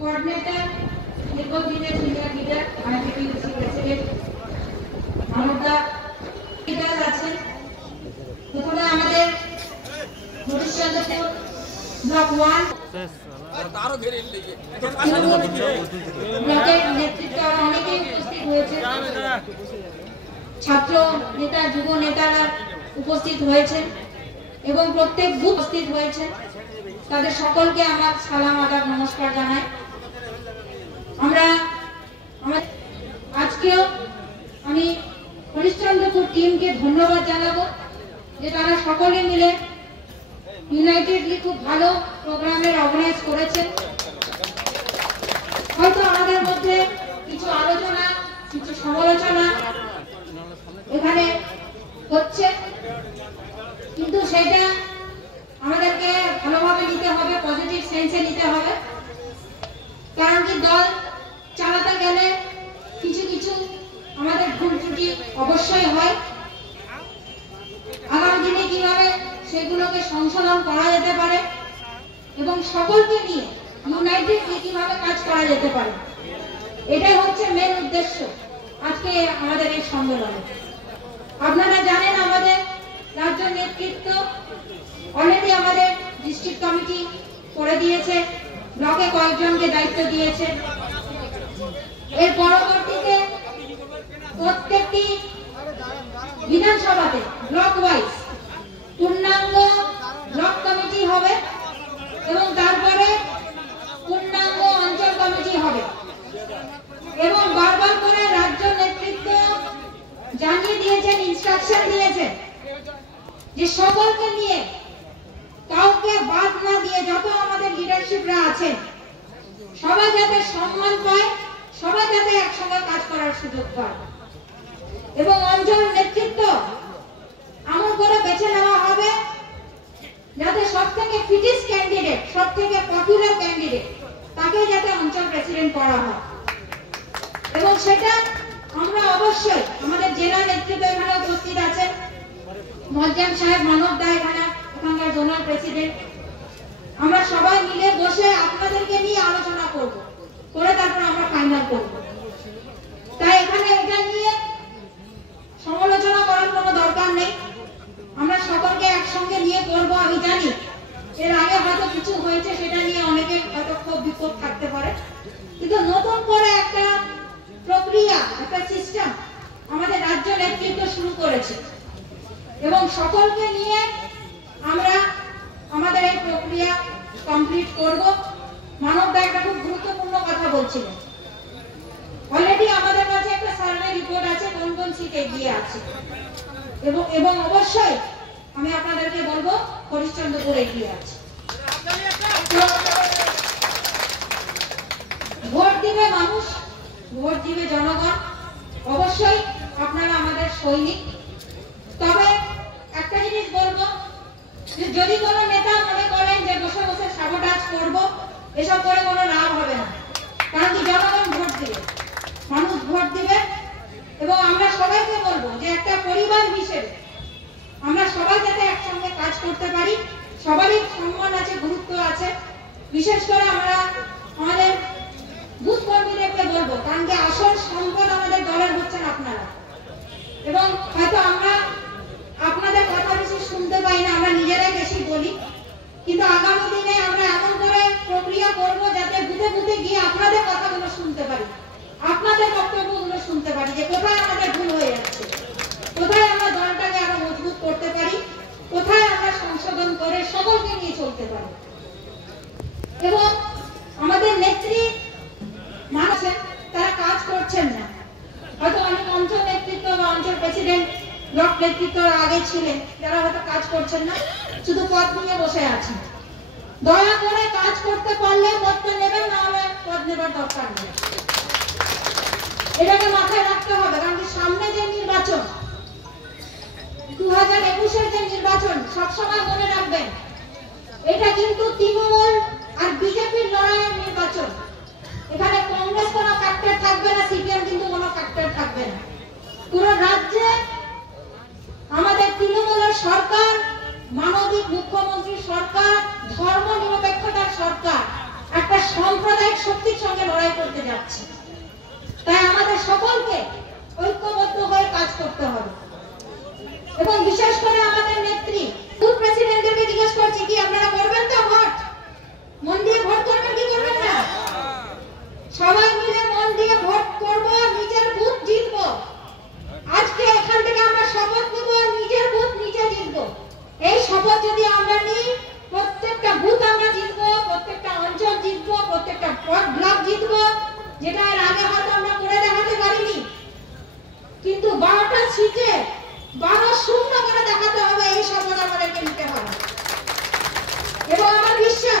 Coordinator, দীর্ঘদিনের senior leader, আইপিপিসি president মানবদা leader আছেন। প্রথমে আমাদের হরিশ্চন্দ্রপুর ব্লক 1 ব্লকের নেতৃত্বে অনেকেই উপস্থিত হয়েছে, ছাত্র নেতা, যুব নেতারা উপস্থিত হয়েছেন এবং প্রত্যেক বুথ উপস্থিত হয়েছে। তাদের সকলকে আমার সালাম আদাব নমস্কার জানাই। আমরা আজকেও আমি হরিশ্চন্দ্রপুর টিমকে ধন্যবাদ জানাবো যে তারা সকলে মিলে ইউনাইটেডলি খুব ভালো প্রোগ্রামের অর্গানাইজ করেছেন। হয়তো আমাদের মধ্যে কিছু আলোচনা, কিছু সমালোচনা এখানে হচ্ছে, কিন্তু সেটা আমাদেরকে ভালোভাবে নিতে হবে, পজিটিভ সেন্সে নিতে হবে। কারণ কি, দল চালাতে গেলে কিছু কিছু আমাদের ভুল ত্রুটি অবশ্যই হয়। আগামী দিনে কিভাবে সেগুলোকে সংশোধন করা যেতে পারে এবং সকলকে নিয়ে ইউনাইটেডলি কিভাবে কাজ করা যেতে পারে, এটাই হচ্ছে মেন উদ্দেশ্য আজকে আমাদের এই সম্মেলনে। আপনারা জানেন আমাদের রাজ্য নেতৃত্ব অলরেডি আমাদের ডিস্ট্রিক্ট কমিটি করে দিয়েছে, ব্লকে কয়েকজনকে দায়িত্ব দিয়েছে। এর পরবর্তীতে প্রত্যেকটি বিধানসভাতে ব্লক ওয়াইজ পূর্ণাঙ্গ ব্লক কমিটি হবে এবং তারপরে পূর্ণাঙ্গ অঞ্চল কমিটি হবে। এবং বারবার করে রাজ্য নেতৃত্ব জানিয়ে দিয়েছেন, ইনস্ট্রাকশন দিয়েছেন যে সকলকে নিয়ে, কাউকে বাদ না দিয়ে যত আমাদের লিডারশিপরা আছেন সবাই যাতে সম্মান পায়, সবাই যাতে একসঙ্গে কাজ করার সুযোগ পায়। এবং অঞ্চল নেতৃত্ব এমন করে বেছে নেওয়া হবে যাতে সব থেকে ফিটেস্ট ক্যান্ডিডেট, সব থেকে পপুলার ক্যান্ডিডেট, তাকে যাতে অঞ্চল প্রেসিডেন্ট করা হয়। এবং সেটা আমরা অবশ্যই, আমাদের জেলা নেতৃত্ব এখানে উপস্থিত আছেন, মজ্জাম সাহেব, মানবদা এখানে ওখানকার জোনাল প্রেসিডেন্ট, আমরা সবাই মিলে বসে আপনাদেরকে নিয়ে আলোচনা করব, করে তারপর আমরা ফাইনাল করব। তাই এখানে এটা নিয়ে সমালোচনা করার কোনো দরকার নেই, আমরা সকলকে একসঙ্গে নিয়ে করব। আমি জানি এর আগে হয়তো কিছু হয়েছে, সেটা নিয়ে অনেকে হয়তো খুব বিপদ থাকতে পারে, কিন্তু নতুন করে একটা প্রক্রিয়া, একটা সিস্টেম আমাদের রাজ্য নেতৃত্ব শুরু করেছে এবং সকলকে নিয়ে আমরা আমাদের এই প্রক্রিয়া কমপ্লিট করব। মানবদা একটা খুব গুরুত্বপূর্ণ কথা বলছিলেন, অলরেডি আমাদের কাছে একটা সার্ভে রিপোর্ট আছে কোন কোন সিট এগিয়ে আছে এবং অবশ্যই আমি আপনাদেরকে বলবো হরিশ্চন্দ্রপুর এগিয়ে আছে। ভোট দিবে মানুষ, ভোট দিবে জনগণ, অবশ্যই আপনারা আমাদের সৈনিক। তবে একটা জিনিস বলবো, যদি কোনো নেতা মনে করেন যে বসে বসে সাবোটাজ করব, এসব করে কোনো লাভ হবে না। কারণ কি, জনগণ ভোট দিবে, মানুষ ভোট দিবে। এবং আমরা সবাইকে বলবো যে একটা পরিবার হিসেবে আমরা সবাই যাতে একসঙ্গে কাজ করতে পারি, সবারই সম্মান আছে, গুরুত্ব আছে। বিশেষ করে আমরা আমাদের বুথ কর্মীদেরকে বলবো, কারণ কি আসল সম্পদ আমাদের দলের হচ্ছেন আপনারা। এবং হয়তো আমরা আপনাদের কথা বেশি শুনতে পাই না, আমরা নিজেরাই বেশি বলি, কিন্তু আগামী দিনে আমরা এমন করে প্রক্রিয়া করব যাতে বুথে বুথে গিয়ে আপনাদের কথাগুলো শুনতে পারি, আপনাদের বক্তব্যগুলো শুনতে পারি, যে কোথায় আমাদের ভুল হয়ে যাচ্ছে, কোথায় আমরা দলটাকে আরো মজবুত করতে পারি, কোথায় আমরা সংশোধন করে সকলকে নিয়ে চলতে পারি। এবং আমাদের নেত্রী মানুষের তারা কাজ করছেন না, হয়তো অনেক অঞ্চল নেতৃত্ব বা অঞ্চল প্রেসিডেন্ট, ব্লক নেতৃত্ব আগে ছিলেন, যারা হয়তো কাজ করছেন না, শুধু পদ নিয়ে বসে আছেন। দয়া করে কাজ করতে পারলে পদটা নেবেন, না হলে পদ নেবার দরকার নেই। এটাকে মাথায় রাখতে হবে, কারণ সামনে যে নির্বাচন, 2021-এর যে নির্বাচন, সবসময় মনে রাখবেন এটা কিন্তু তৃণমূল আর বিজেপির লড়াইয়ের নির্বাচন। এখানে কংগ্রেস কোনো ফ্যাক্টর থাকবে না, সিপিএম কিন্তু কোনো ফ্যাক্টর থাকবে না। পুরো রাজ্যে আমাদের তৃণমূলের সরকার, মানবিক মুখ্যমন্ত্রী সরকার, ধর্মনিরপেক্ষতার সরকার, একটা সাম্প্রদায়িক শক্তির সঙ্গে লড়াই করতে যাচ্ছে। তাই আমাদের সকলকে ঐক্যবদ্ধ হয়ে কাজ করতে হবে এবং বিশেষ করে আমাদের নেত্রী বুথ প্রেসিডেন্টদেরকে জিজ্ঞেস করছি কি আপনারা করবেন তো ভোট? মন দিয়ে ভোট করবেন কি করবেন না? সবাই মিলে মন দিয়ে ভোট করব, নিজের বুথ জিতব। আজকে এখান থেকে আমরা শপথ নেব, নিজের বুথ নিজে জিতব। এই শপথ যদি আমরা নিই, প্রত্যেকটা বুথ আমরা জিতব, প্রত্যেকটা অঞ্চল জিতব, প্রত্যেকটা ব্লক জিতব, যেটা এর আগে হয়তো আমরা করে দেখাতে পারিনি। কিন্তু 12টা সিটে 12-0 করে দেখাতে হবে, এই শপথ আমাদেরকে নিতে হবে এবং আমার বিশ্বাস